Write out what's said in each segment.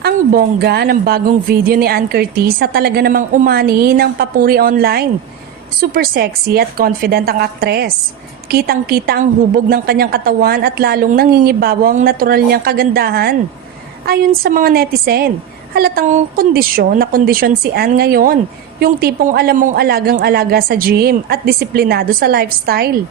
Ang bongga ng bagong video ni Ann Curtis sa talaga namang umani ng papuri online. Super sexy at confident ang aktres. Kitang-kita ang hubog ng kanyang katawan at lalong nangingibabaw ang natural niyang kagandahan. Ayon sa mga netizen, halatang kondisyon si Ann ngayon, yung tipong alam mong alagang-alaga sa gym at disiplinado sa lifestyle.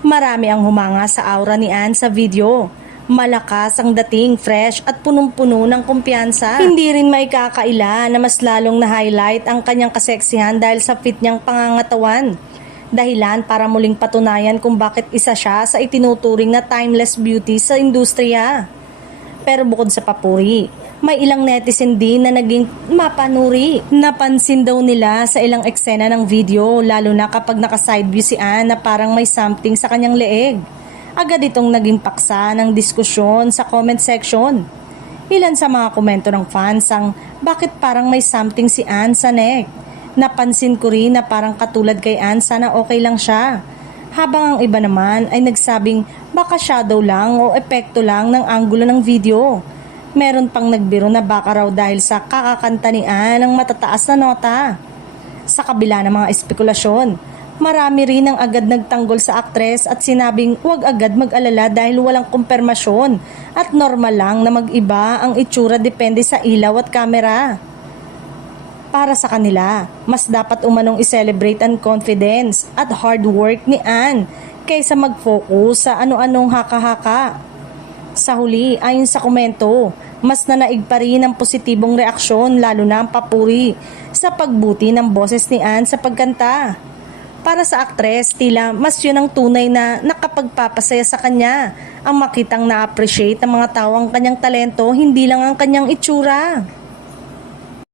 Marami ang humanga sa aura ni Ann sa video. Malakas ang dating, fresh at punong-puno ng kumpiyansa. Hindi rin maikakaila na mas lalong na-highlight ang kanyang kaseksihan dahil sa fit niyang pangangatawan. Dahilan para muling patunayan kung bakit isa siya sa itinuturing na timeless beauty sa industriya. Pero bukod sa papuri, may ilang netizen din na naging mapanuri. Napansin daw nila sa ilang eksena ng video, lalo na kapag naka-side view si Ann na parang may something sa kanyang leeg. Agad itong naging paksa ng diskusyon sa comment section. Ilan sa mga komento ng fans ang bakit parang may something si Ann sa neck. Napansin ko rin na parang katulad kay Ann, sana okay lang siya. Habang ang iba naman ay nagsabing baka shadow lang o epekto lang ng anggulo ng video. Meron pang nagbiro na baka raw dahil sa kakakanta ni Ann ng matataas na nota. Sa kabila ng mga espekulasyon, marami rin ang agad nagtanggol sa aktres at sinabing huwag agad mag-alala dahil walang kumpirmasyon at normal lang na mag-iba ang itsura depende sa ilaw at kamera. Para sa kanila, mas dapat umanong i-celebrate ang confidence at hard work ni Ann kaysa mag-focus sa ano-anong haka-haka. Sa huli, ayon sa komento, mas nanaig pa rin ang positibong reaksyon lalo na ang papuri sa pagbuti ng boses ni Ann sa pagkanta. Para sa aktres, tila mas yun ang tunay na nakapagpapasaya sa kanya. Ang makitang na-appreciate ng mga tao ang kanyang talento, hindi lang ang kanyang itsura.